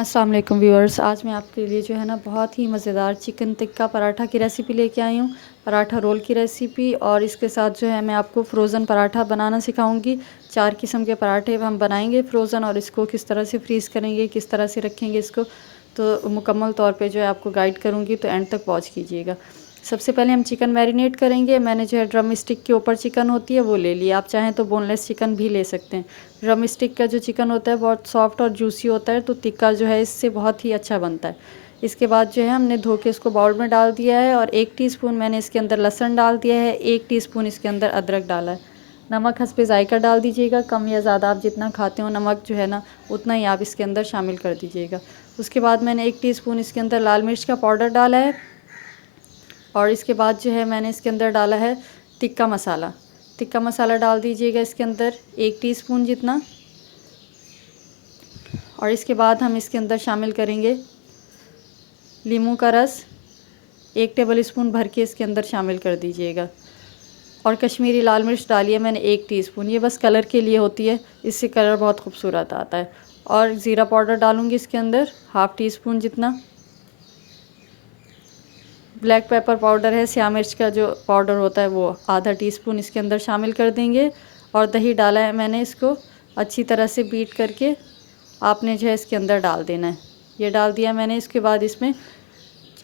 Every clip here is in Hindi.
अस्सलाम वालेकुम व्यूअर्स। आज मैं आपके लिए जो है ना बहुत ही मज़ेदार चिकन टिक्का पराठा की रेसिपी लेके आई हूँ। पराठा रोल की रेसिपी, और इसके साथ जो है मैं आपको फ्रोज़न पराठा बनाना सिखाऊंगी। 4 किस्म के पराठे हम बनाएंगे फ्रोज़न, और इसको किस तरह से फ्रीज़ करेंगे, किस तरह से रखेंगे इसको, तो मुकम्मल तौर पे जो है आपको गाइड करूँगी, तो एंड तक वॉच कीजिएगा। सबसे पहले हम चिकन मैरिनेट करेंगे। मैंने जो है ड्रम स्टिक के ऊपर चिकन होती है वो ले लिया। आप चाहें तो बोनलेस चिकन भी ले सकते हैं। ड्रम स्टिक का जो चिकन होता है बहुत सॉफ्ट और जूसी होता है, तो टिक्का जो है इससे बहुत ही अच्छा बनता है। इसके बाद जो है हमने धो के इसको बाउल में डाल दिया है, और 1 टीस्पून मैंने इसके अंदर लहसुन डाल दिया है, 1 टीस्पून इसके अंदर अदरक डाला है। नमक हस्बे ज़ायका डाल दीजिएगा, कम या ज़्यादा आप जितना खाते हो नमक जो है ना उतना ही आप इसके अंदर शामिल कर दीजिएगा। उसके बाद मैंने 1 टीस्पून इसके अंदर लाल मिर्च का पाउडर डाला है, और इसके बाद जो है मैंने इसके अंदर डाला है टिक्का मसाला। टिक्का मसाला डाल दीजिएगा इसके अंदर 1 टीस्पून जितना, और इसके बाद हम इसके अंदर शामिल करेंगे लीमू का रस, 1 टेबल स्पून भर के इसके अंदर शामिल कर दीजिएगा। और कश्मीरी लाल मिर्च डालिए मैंने 1 टीस्पून, ये बस कलर के लिए होती है, इससे कलर बहुत खूबसूरत आता है। और ज़ीरा पाउडर डालूँगी इसके अंदर 1/2 टीस्पून जितना। ब्लैक पेपर पाउडर है, स्याह मिर्च का जो पाउडर होता है वो 1/2 टीस्पून इसके अंदर शामिल कर देंगे। और दही डाला है मैंने, इसको अच्छी तरह से बीट करके आपने जो है इसके अंदर डाल देना है। ये डाल दिया मैंने। इसके बाद इसमें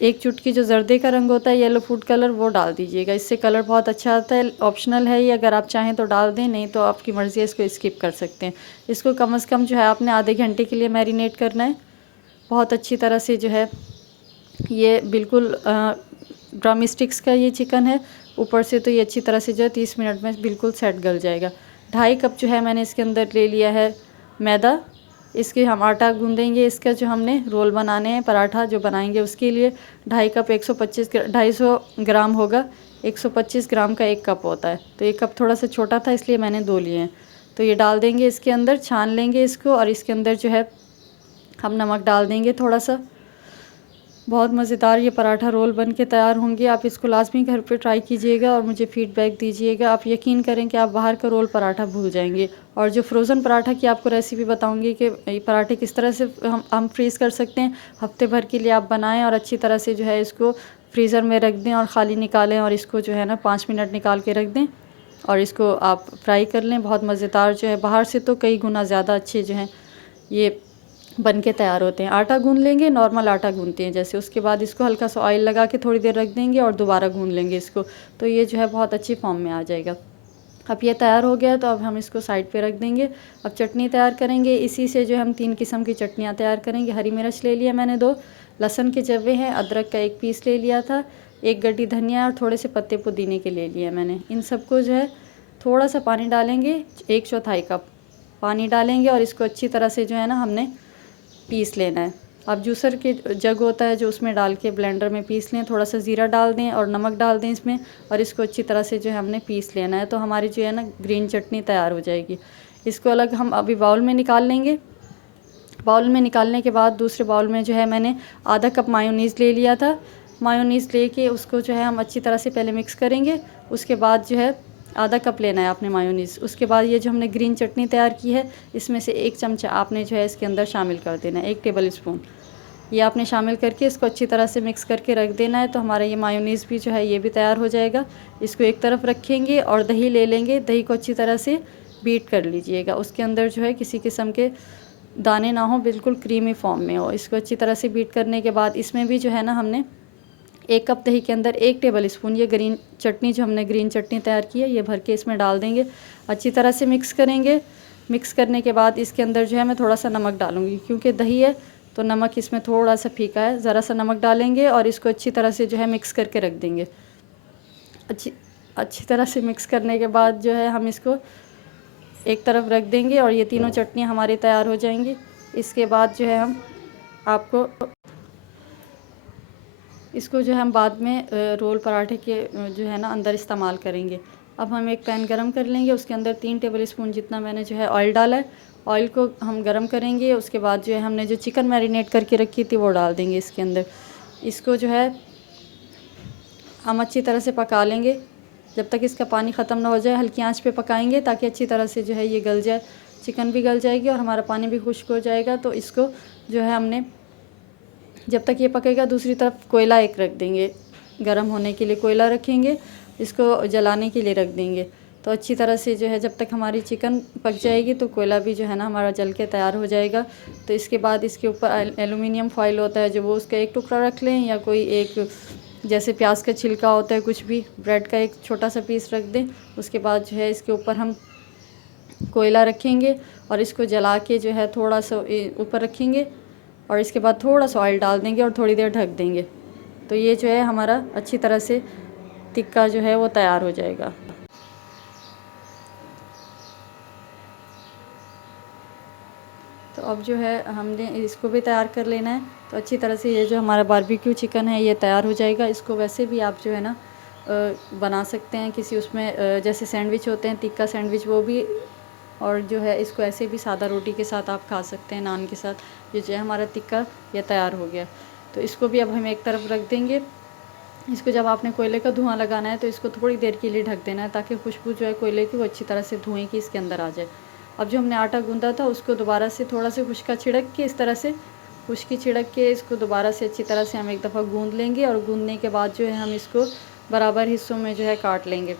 1 चुटकी जो जर्दे का रंग होता है, येलो फूड कलर, वो डाल दीजिएगा। इससे कलर बहुत अच्छा आता है। ऑप्शनल है ये, अगर आप चाहें तो डाल दें, नहीं तो आपकी मर्ज़ी है, इसको स्किप कर सकते हैं। इसको कम से कम जो है आपने आधे घंटे के लिए मैरिनेट करना है। बहुत अच्छी तरह से जो है ये बिल्कुल ड्रम स्टिक्स का ये चिकन है, ऊपर से तो ये अच्छी तरह से जो है 30 मिनट में बिल्कुल सेट गल जाएगा। 2.5 कप जो है मैंने इसके अंदर ले लिया है मैदा। इसके हम आटा गूँधेंगे, इसका जो हमने रोल बनाने हैं, पराठा जो बनाएंगे उसके लिए 2.5 कप 250 ग्राम होगा। 125 ग्राम का 1 कप होता है, तो 1 कप थोड़ा सा छोटा था इसलिए मैंने 2 लिए हैं। तो ये डाल देंगे इसके अंदर, छान लेंगे इसको, और इसके अंदर जो है हम नमक डाल देंगे थोड़ा सा। बहुत मज़ेदार ये पराठा रोल बन के तैयार होंगे। आप इसको लाजमी घर पे ट्राई कीजिएगा और मुझे फ़ीडबैक दीजिएगा। आप यकीन करें कि आप बाहर का रोल पराठा भूल जाएंगे। और जो फ्रोज़न पराठा की आपको रेसिपी बताऊंगी कि ये पराठे किस तरह से हम फ्रीज़ कर सकते हैं, हफ्ते भर के लिए आप बनाएं और अच्छी तरह से जो है इसको फ्रीज़र में रख दें, और ख़ाली निकालें, और इसको जो है ना 5 मिनट निकाल के रख दें, और इसको आप फ्राई कर लें। बहुत मज़ेदार जो है, बाहर से तो कई गुना ज़्यादा अच्छे जो हैं ये बन के तैयार होते हैं। आटा गूँध लेंगे, नॉर्मल आटा गूँधते हैं जैसे। उसके बाद इसको हल्का सा ऑयल लगा के थोड़ी देर रख देंगे, और दोबारा गूँध लेंगे इसको, तो ये जो है बहुत अच्छी फॉर्म में आ जाएगा। अब ये तैयार हो गया, तो अब हम इसको साइड पे रख देंगे। अब चटनी तैयार करेंगे। इसी से जो हम 3 किस्म की चटनियाँ तैयार करेंगे। हरी मिर्च ले लिया मैंने 2, लहसुन के जवे हैं, अदरक का 1 पीस ले लिया था, 1 गड्डी धनिया, और थोड़े से पत्ते पुदीने के ले लिए मैंने। इन सबको जो है थोड़ा सा पानी डालेंगे, 1/4 कप पानी डालेंगे, और इसको अच्छी तरह से जो है ना हमने पीस लेना है। आप जूसर के जग होता है जो, उसमें डाल के ब्लेंडर में पीस लें। थोड़ा सा ज़ीरा डाल दें और नमक डाल दें इसमें, और इसको अच्छी तरह से जो है हमने पीस लेना है। तो हमारी जो है ना ग्रीन चटनी तैयार हो जाएगी। इसको अलग हम अभी बाउल में निकाल लेंगे। बाउल में निकालने के बाद दूसरे बाउल में जो है मैंने आधा कप मायोनीज़ ले लिया था। मायोनीज़ लेके उसको जो है हम अच्छी तरह से पहले मिक्स करेंगे। उसके बाद जो है आधा कप लेना है आपने मायोनीज़। उसके बाद ये जो हमने ग्रीन चटनी तैयार की है, इसमें से 1 चमचा आपने जो है इसके अंदर शामिल कर देना है, 1 टेबल स्पून ये आपने शामिल करके इसको अच्छी तरह से मिक्स करके रख देना है। तो हमारा ये मायोनीज़ भी जो है ये भी तैयार हो जाएगा। इसको एक तरफ रखेंगे, और दही ले लेंगे। दही को अच्छी तरह से बीट कर लीजिएगा। उसके अंदर जो है किसी किस्म के दाने ना हो, बिल्कुल क्रीमी फॉर्म में हो। इसको अच्छी तरह से बीट करने के बाद इसमें भी जो है ना हमने 1 कप दही के अंदर 1 टेबल स्पून ये ग्रीन चटनी जो हमने ग्रीन चटनी तैयार की है ये भर के इसमें डाल देंगे। अच्छी तरह से मिक्स करेंगे। मिक्स करने के बाद इसके अंदर जो है मैं थोड़ा सा नमक डालूँगी, क्योंकि दही है तो नमक इसमें थोड़ा सा फीका है। ज़रा सा नमक डालेंगे, और इसको अच्छी तरह से जो है मिक्स करके रख देंगे। अच्छी तरह से मिक्स करने के बाद जो है हम इसको एक तरफ रख देंगे, और ये तीनों चटनियाँ हमारी तैयार हो जाएंगी। इसके बाद जो है हम आपको इसको जो है हम बाद में रोल पराठे के जो है ना अंदर इस्तेमाल करेंगे। अब हम एक पैन गरम कर लेंगे। उसके अंदर 3 टेबल स्पून जितना मैंने जो है ऑयल डाला है। ऑयल को हम गरम करेंगे। उसके बाद जो है हमने जो चिकन मैरिनेट करके रखी थी वो डाल देंगे इसके अंदर। इसको जो है हम अच्छी तरह से पका लेंगे जब तक इसका पानी ख़त्म ना हो जाए। हल्की आंच पे पकाएंगे ताकि अच्छी तरह से जो है ये गल जाए। चिकन भी गल जाएगी और हमारा पानी भी खुश्क हो जाएगा। तो इसको जो है हमने, जब तक ये पकेगा दूसरी तरफ कोयला एक रख देंगे, गरम होने के लिए कोयला रखेंगे, इसको जलाने के लिए रख देंगे। तो अच्छी तरह से जो है जब तक हमारी चिकन पक जाएगी तो कोयला भी जो है ना हमारा जल के तैयार हो जाएगा। तो इसके बाद इसके ऊपर एलुमिनियम फॉइल होता है जो, वो उसका एक टुकड़ा रख लें, या कोई एक जैसे प्याज का छिलका होता है, कुछ भी, ब्रेड का एक छोटा सा पीस रख दें। उसके बाद जो है इसके ऊपर हम कोयला रखेंगे और इसको जला के जो है थोड़ा सा ऊपर रखेंगे, और इसके बाद थोड़ा सा ऑयल डाल देंगे और थोड़ी देर ढक देंगे। तो ये जो है हमारा अच्छी तरह से टिक्का जो है वो तैयार हो जाएगा। तो अब जो है हमने इसको भी तैयार कर लेना है। तो अच्छी तरह से ये जो हमारा बारबेक्यू चिकन है ये तैयार हो जाएगा। इसको वैसे भी आप जो है ना बना सकते हैं किसी उसमें, जैसे सैंडविच होते हैं, टिक्का सैंडविच, वो भी, और जो है इसको ऐसे भी सादा रोटी के साथ आप खा सकते हैं, नान के साथ। ये जो है हमारा टिक्का ये तैयार हो गया। तो इसको भी अब हम एक तरफ रख देंगे। इसको जब आपने कोयले का धुआं लगाना है तो इसको थोड़ी देर के लिए ढक देना है, ताकि खुशबू जो है कोयले की वो अच्छी तरह से धुएं की इसके अंदर आ जाए। अब जो हमने आटा गूंदा था उसको दोबारा से थोड़ा सा खुश्का छिड़क के, इस तरह से खुश्की छिड़क के इसको दोबारा से अच्छी तरह से हम एक दफ़ा गूंद लेंगे, और गूंदने के बाद जो है हम इसको बराबर हिस्सों में जो है काट लेंगे।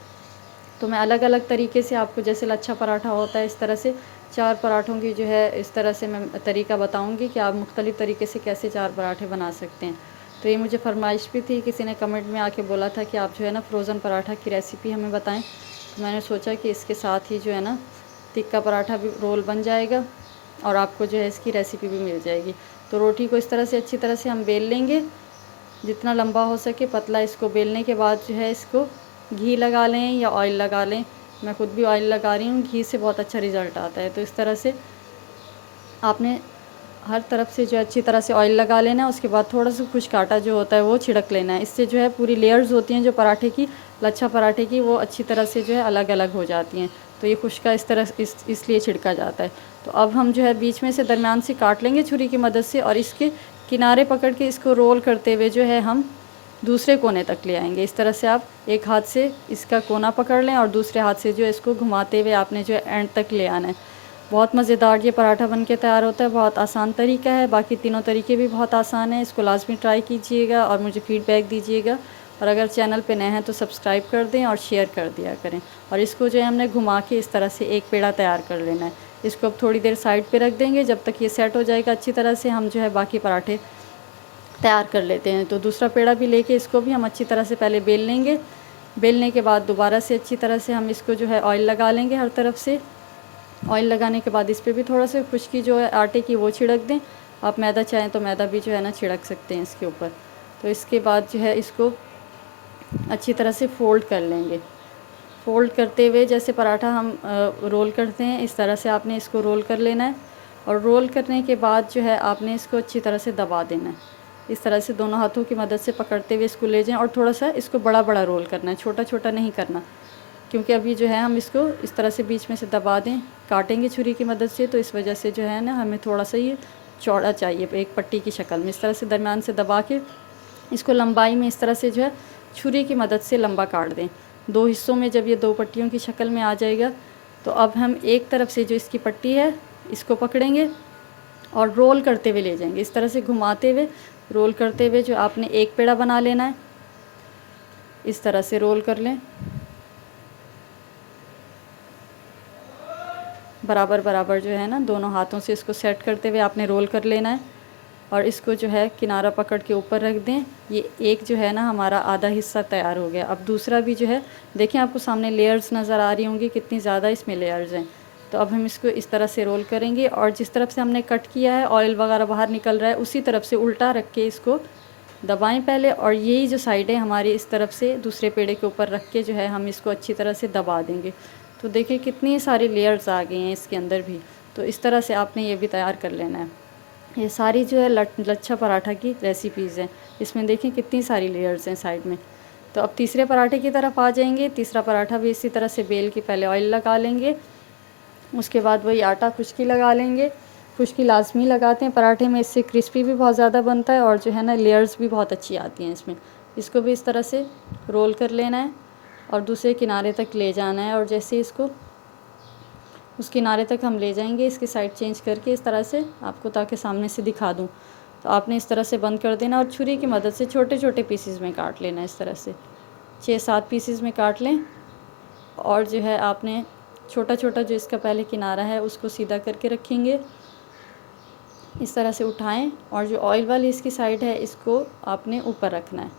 तो मैं अलग अलग तरीके से आपको, जैसे लच्छा पराठा होता है इस तरह से 4 पराठों की जो है इस तरह से मैं तरीका बताऊंगी कि आप मुख्तलिफ़ तरीके से कैसे 4 पराठे बना सकते हैं। तो ये मुझे फरमाइश भी थी, किसी ने कमेंट में आके बोला था कि आप जो है ना फ्रोज़न पराठा की रेसिपी हमें बताएं। तो मैंने सोचा कि इसके साथ ही जो है ना टिक्का पराठा भी रोल बन जाएगा, और आपको जो है इसकी रेसिपी भी मिल जाएगी। तो रोटी को इस तरह से अच्छी तरह से हम बेल लेंगे, जितना लंबा हो सके पतला। इसको बेलने के बाद जो है इसको घी लगा लें या ऑयल लगा लें। मैं खुद भी ऑयल लगा रही हूँ, घी से बहुत अच्छा रिज़ल्ट आता है। तो इस तरह से आपने हर तरफ से जो अच्छी तरह से ऑयल लगा लेना है। उसके बाद थोड़ा सा खुश्क आटा जो होता है वो छिड़क लेना है। इससे जो है पूरी लेयर्स होती हैं जो पराठे की, लच्छा पराठे की, वो अच्छी तरह से जो है अलग अलग हो जाती हैं। तो ये खुश्का इस तरह इसलिए छिड़का जाता है। तो अब हम जो है बीच में से दरमियान से काट लेंगे छुरी की मदद से, और इसके किनारे पकड़ के इसको रोल करते हुए जो है हम दूसरे कोने तक ले आएंगे। इस तरह से आप एक हाथ से इसका कोना पकड़ लें और दूसरे हाथ से जो है इसको घुमाते हुए आपने जो है एंड तक ले आना है। बहुत मज़ेदार ये पराठा बन के तैयार होता है। बहुत आसान तरीका है, बाकी तीनों तरीके भी बहुत आसान हैं। इसको लाजमी ट्राई कीजिएगा और मुझे फ़ीडबैक दीजिएगा। और अगर चैनल पे नए हैं तो सब्सक्राइब कर दें और शेयर कर दिया करें। और इसको जो है हमने घुमा के इस तरह से एक पेड़ा तैयार कर लेना है। इसको अब थोड़ी देर साइड पे रख देंगे, जब तक ये सेट हो जाएगा अच्छी तरह से हम जो है बाकी पराठे तैयार कर लेते हैं। तो दूसरा पेड़ा भी लेके इसको भी हम अच्छी तरह से पहले बेल लेंगे। बेलने के बाद दोबारा से अच्छी तरह से हम इसको जो है ऑयल लगा लेंगे हर तरफ से। ऑयल लगाने के बाद इस पर भी थोड़ा सा खुश्की जो है आटे की वो छिड़क दें। आप मैदा चाहें तो मैदा भी जो है ना छिड़क सकते हैं इसके ऊपर। तो इसके बाद जो है इसको अच्छी तरह से फ़ोल्ड कर लेंगे। फ़ोल्ड करते हुए जैसे पराठा हम रोल करते हैं इस तरह से आपने इसको रोल कर लेना है। और रोल करने के बाद जो है आपने इसको अच्छी तरह से दबा देना है। इस तरह से दोनों हाथों की मदद से पकड़ते हुए इसको ले जाएं, और थोड़ा सा इसको बड़ा बड़ा रोल करना है, छोटा छोटा नहीं करना। क्योंकि अभी जो है हम इसको इस तरह से बीच में से दबा दें, काटेंगे छुरी की मदद से, तो इस वजह से जो है ना हमें थोड़ा सा ये चौड़ा चाहिए, एक पट्टी की शक्ल में। इस तरह से दरमियान से दबा के इसको लंबाई में इस तरह से जो है छुरी की मदद से लंबा काट दें। 2 हिस्सों में जब ये 2 पट्टियों की शक्ल में आ जाएगा, तो अब हम एक तरफ से जो इसकी पट्टी है इसको पकड़ेंगे और रोल करते हुए ले जाएंगे। इस तरह से घुमाते हुए रोल करते हुए जो आपने एक पेड़ा बना लेना है, इस तरह से रोल कर लें, बराबर बराबर जो है ना दोनों हाथों से इसको सेट करते हुए आपने रोल कर लेना है। और इसको जो है किनारा पकड़ के ऊपर रख दें। ये एक जो है ना हमारा आधा हिस्सा तैयार हो गया। अब दूसरा भी जो है देखें, आपको सामने लेयर्स नज़र आ रही होंगी, कितनी ज़्यादा इसमें लेयर्स हैं। तो अब हम इसको इस तरह से रोल करेंगे, और जिस तरफ से हमने कट किया है ऑयल वगैरह बाहर निकल रहा है, उसी तरफ से उल्टा रख के इसको दबाएं पहले, और यही जो साइड है हमारी इस तरफ से दूसरे पेड़े के ऊपर रख के जो है हम इसको अच्छी तरह से दबा देंगे। तो देखिए कितनी सारी लेयर्स आ गई हैं इसके अंदर भी। तो इस तरह से आपने ये भी तैयार कर लेना है। ये सारी जो है लच्छा पराठा की रेसिपीज़ हैं। इसमें देखिए कितनी सारी लेयर्स हैं साइड में। तो अब तीसरे पराठे की तरफ आ जाएंगे। तीसरा पराठा भी इसी तरह से बेल के पहले ऑयल लगा लेंगे, उसके बाद वही आटा खुश्की लगा लेंगे। खुश्की लाजमी लगाते हैं पराठे में, इससे क्रिस्पी भी बहुत ज़्यादा बनता है और जो है ना लेयर्स भी बहुत अच्छी आती हैं इसमें। इसको भी इस तरह से रोल कर लेना है और दूसरे किनारे तक ले जाना है। और जैसे इसको उस किनारे तक हम ले जाएंगे, इसकी साइड चेंज करके इस तरह से आपको, ताकि सामने से दिखा दूँ। तो आपने इस तरह से बंद कर देना और छुरी की मदद से छोटे छोटे पीसीज में काट लेना। इस तरह से 6-7 पीसीज में काट लें। और जो है आपने छोटा छोटा जो इसका पहले किनारा है उसको सीधा करके रखेंगे। इस तरह से उठाएं और जो ऑयल वाली इसकी साइड है इसको आपने ऊपर रखना है,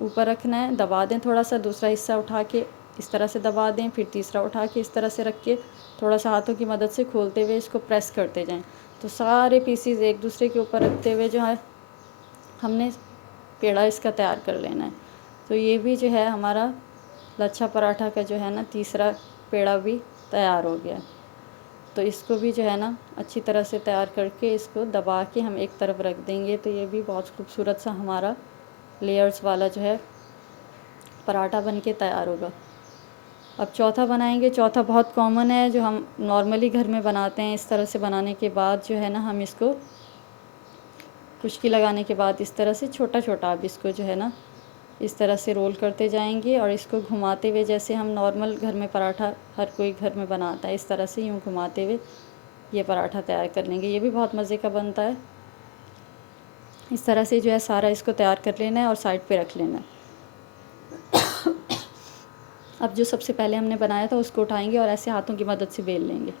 ऊपर रखना है, दबा दें थोड़ा सा। दूसरा हिस्सा उठा के इस तरह से दबा दें, फिर तीसरा उठा के इस तरह से रख के थोड़ा सा हाथों की मदद से खोलते हुए इसको प्रेस करते जाएं। तो सारे पीसीज एक दूसरे के ऊपर रखते हुए जो है हमने पेड़ा इसका तैयार कर लेना है। तो ये भी जो है हमारा लच्छा पराठा का जो है ना तीसरा पेड़ा भी तैयार हो गया। तो इसको भी जो है ना अच्छी तरह से तैयार करके इसको दबा के हम एक तरफ रख देंगे। तो ये भी बहुत खूबसूरत सा हमारा लेयर्स वाला जो है पराठा बन के तैयार होगा। अब चौथा बनाएंगे। चौथा बहुत कॉमन है, जो हम नॉर्मली घर में बनाते हैं। इस तरह से बनाने के बाद जो है ना हम इसको खुश्की लगाने के बाद इस तरह से छोटा छोटा अब इसको जो है ना इस तरह से रोल करते जाएंगे और इसको घुमाते हुए, जैसे हम नॉर्मल घर में पराठा हर कोई घर में बनाता है, इस तरह से यूँ घुमाते हुए ये पराठा तैयार कर लेंगे। ये भी बहुत मज़े का बनता है। इस तरह से जो है सारा इसको तैयार कर लेना है और साइड पे रख लेना है। अब जो सबसे पहले हमने बनाया था उसको उठाएंगे और ऐसे हाथों की मदद से बेल लेंगे।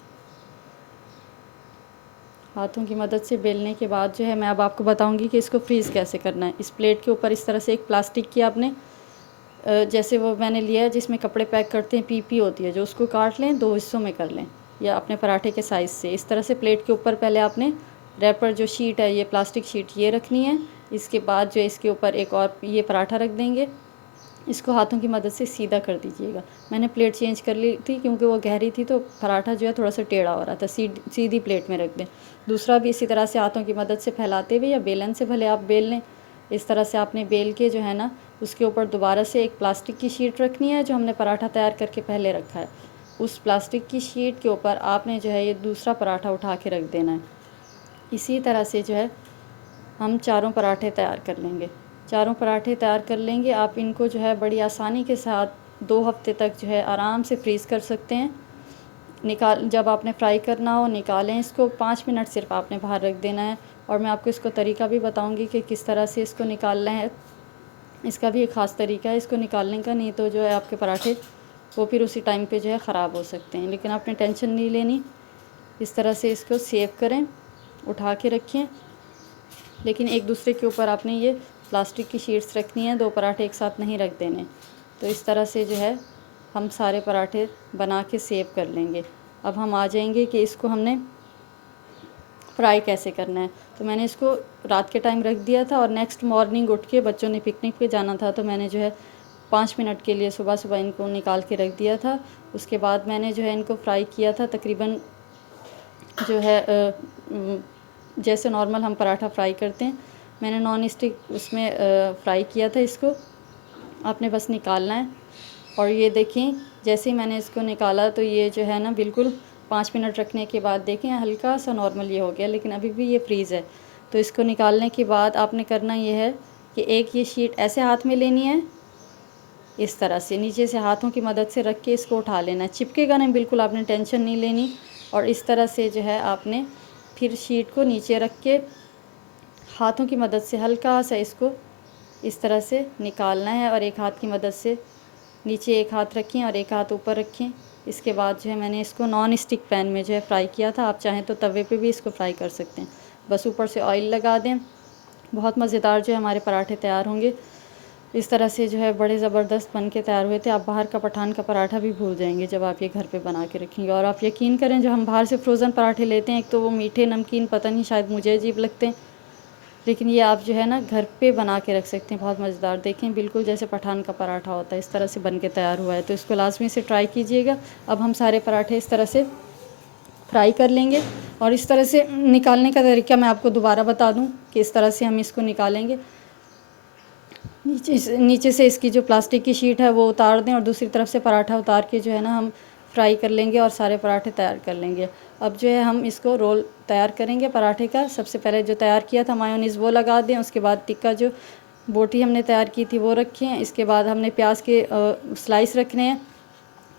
हाथों की मदद से बेलने के बाद जो है मैं अब आपको बताऊंगी कि इसको फ्रीज़ कैसे करना है। इस प्लेट के ऊपर इस तरह से एक प्लास्टिक की आपने जैसे वो मैंने लिया है जिसमें कपड़े पैक करते हैं, पीपी होती है जो, उसको काट लें, 2 हिस्सों में कर लें या अपने पराठे के साइज़ से। इस तरह से प्लेट के ऊपर पहले आपने रैपर जो शीट है, ये प्लास्टिक शीट ये रखनी है। इसके बाद जो इसके ऊपर एक और ये पराठा रख देंगे। इसको हाथों की मदद से सीधा कर दीजिएगा। मैंने प्लेट चेंज कर ली थी क्योंकि वो गहरी थी, तो पराठा जो है थोड़ा सा टेढ़ा हो रहा था। सीधी प्लेट में रख दें। दूसरा भी इसी तरह से हाथों की मदद से फैलाते हुए या बेलन से भले आप बेल लें। इस तरह से आपने बेल के जो है ना उसके ऊपर दोबारा से एक प्लास्टिक की शीट रखनी है जो हमने पराठा तैयार करके पहले रखा है। उस प्लास्टिक की शीट के ऊपर आपने जो है ये दूसरा पराठा उठा के रख देना है। इसी तरह से जो है हम चारों पराठे तैयार कर लेंगे। चारों पराठे तैयार कर लेंगे। आप इनको जो है बड़ी आसानी के साथ 2 हफ्ते तक जो है आराम से फ्रीज़ कर सकते हैं। जब आपने फ्राई करना हो निकालें इसको, 5 मिनट सिर्फ आपने बाहर रख देना है। और मैं आपको इसको तरीका भी बताऊंगी कि किस तरह से इसको निकालना है। इसका भी एक ख़ास तरीका है इसको निकालने का, नहीं तो जो है आपके पराठे वो फिर उसी टाइम पे जो है ख़राब हो सकते हैं। लेकिन आपने टेंशन नहीं लेनी। इस तरह से इसको सेव करें, उठा के रखें, लेकिन एक दूसरे के ऊपर आपने ये प्लास्टिक की शीट्स रखनी है, 2 पराठे एक साथ नहीं रख देने। तो इस तरह से जो है हम सारे पराठे बना के सेव कर लेंगे। अब हम आ जाएंगे कि इसको हमने फ्राई कैसे करना है। तो मैंने इसको रात के टाइम रख दिया था और नेक्स्ट मॉर्निंग उठ के, बच्चों ने पिकनिक पे जाना था, तो मैंने जो है 5 मिनट के लिए सुबह सुबह इनको निकाल के रख दिया था। उसके बाद मैंने जो है इनको फ्राई किया था तकरीबन जो है जैसे नॉर्मल हम पराठा फ्राई करते हैं। मैंने नॉन स्टिक उसमें फ्राई किया था। इसको आपने बस निकालना है। और ये देखें, जैसे ही मैंने इसको निकाला तो ये जो है ना बिल्कुल 5 मिनट रखने के बाद देखें हल्का सा नॉर्मल ये हो गया, लेकिन अभी भी ये फ्रीज़ है। तो इसको निकालने के बाद आपने करना ये है कि एक ये शीट ऐसे हाथ में लेनी है, इस तरह से नीचे से हाथों की मदद से रख के इसको उठा लेना है। चिपकेगा नहीं बिल्कुल, आपने टेंशन नहीं लेनी। और इस तरह से जो है आपने फिर शीट को नीचे रख के हाथों की मदद से हल्का सा इसको इस तरह से निकालना है। और एक हाथ की मदद से नीचे एक हाथ रखें और एक हाथ ऊपर रखें। इसके बाद जो है मैंने इसको नॉन स्टिक पैन में जो है फ्राई किया था। आप चाहें तो तवे पे भी इसको फ्राई कर सकते हैं। बस ऊपर से ऑयल लगा दें। बहुत मज़ेदार जो है हमारे पराठे तैयार होंगे। इस तरह से जो है बड़े ज़बरदस्त बन के तैयार हुए थे। आप बाहर का पठान का पराठा भी भूल जाएंगे जब आप ये घर पे बना के रखेंगे। और आप यकीन करें, जो हम बाहर से फ्रोज़न पराठे लेते हैं, एक तो वो मीठे नमकीन, पता नहीं शायद मुझे अजीब लगते हैं, लेकिन ये आप जो है ना घर पे बना के रख सकते हैं। बहुत मज़ेदार, देखें बिल्कुल जैसे पठान का पराठा होता है, इस तरह से बन के तैयार हुआ है। तो इसको लाजमी से ट्राई कीजिएगा। अब हम सारे पराठे इस तरह से फ्राई कर लेंगे। और इस तरह से निकालने का तरीका मैं आपको दोबारा बता दूं कि इस तरह से हम इसको निकालेंगे। नीचे से इसकी जो प्लास्टिक की शीट है वो उतार दें और दूसरी तरफ से पराठा उतार के जो है ना हम फ्राई कर लेंगे और सारे पराठे तैयार कर लेंगे। अब जो है हम इसको रोल तैयार करेंगे पराठे का। सबसे पहले जो तैयार किया था मायोनीज़ वो लगा दें। उसके बाद टिक्का जो बोटी हमने तैयार की थी वो रखें। इसके बाद हमने प्याज के स्लाइस रखने हैं।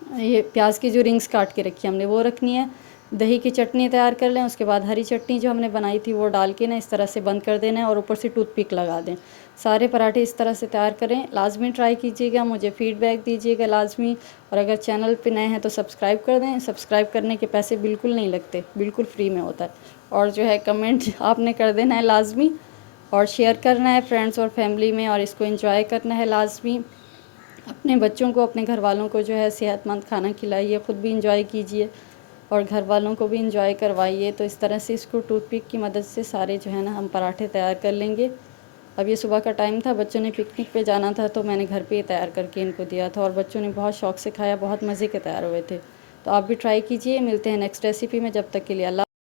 ये प्याज की जो रिंग्स काट के रखी है हमने वो रखनी है। दही की चटनी तैयार कर लें, उसके बाद हरी चटनी जो हमने बनाई थी वो डाल के ना इस तरह से बंद कर देना है और ऊपर से टूथपिक लगा दें। सारे पराठे इस तरह से तैयार करें, लाजमी ट्राई कीजिएगा, मुझे फ़ीडबैक दीजिएगा लाजमी। और अगर चैनल पे नए हैं तो सब्सक्राइब कर दें, सब्सक्राइब करने के पैसे बिल्कुल नहीं लगते, बिल्कुल फ्री में होता है। और जो है कमेंट आपने कर देना है लाजमी, और शेयर करना है फ्रेंड्स और फैमिली में, और इसको एंजॉय करना है लाजमी। अपने बच्चों को, अपने घर वालों को जो है सेहतमंद खाना खिलाइए, ख़ुद भी इंजॉय कीजिए और घर वालों को भी इंजॉय करवाइए। तो इस तरह से इसको टूथपिक की मदद से सारे जो है ना हम पराठे तैयार कर लेंगे। अब ये सुबह का टाइम था, बच्चों ने पिकनिक पे जाना था तो मैंने घर पे ही तैयार करके इनको दिया था और बच्चों ने बहुत शौक़ से खाया, बहुत मज़े के तैयार हुए थे। तो आप भी ट्राई कीजिए। मिलते हैं नेक्स्ट रेसिपी में, जब तक के लिए अल्लाह।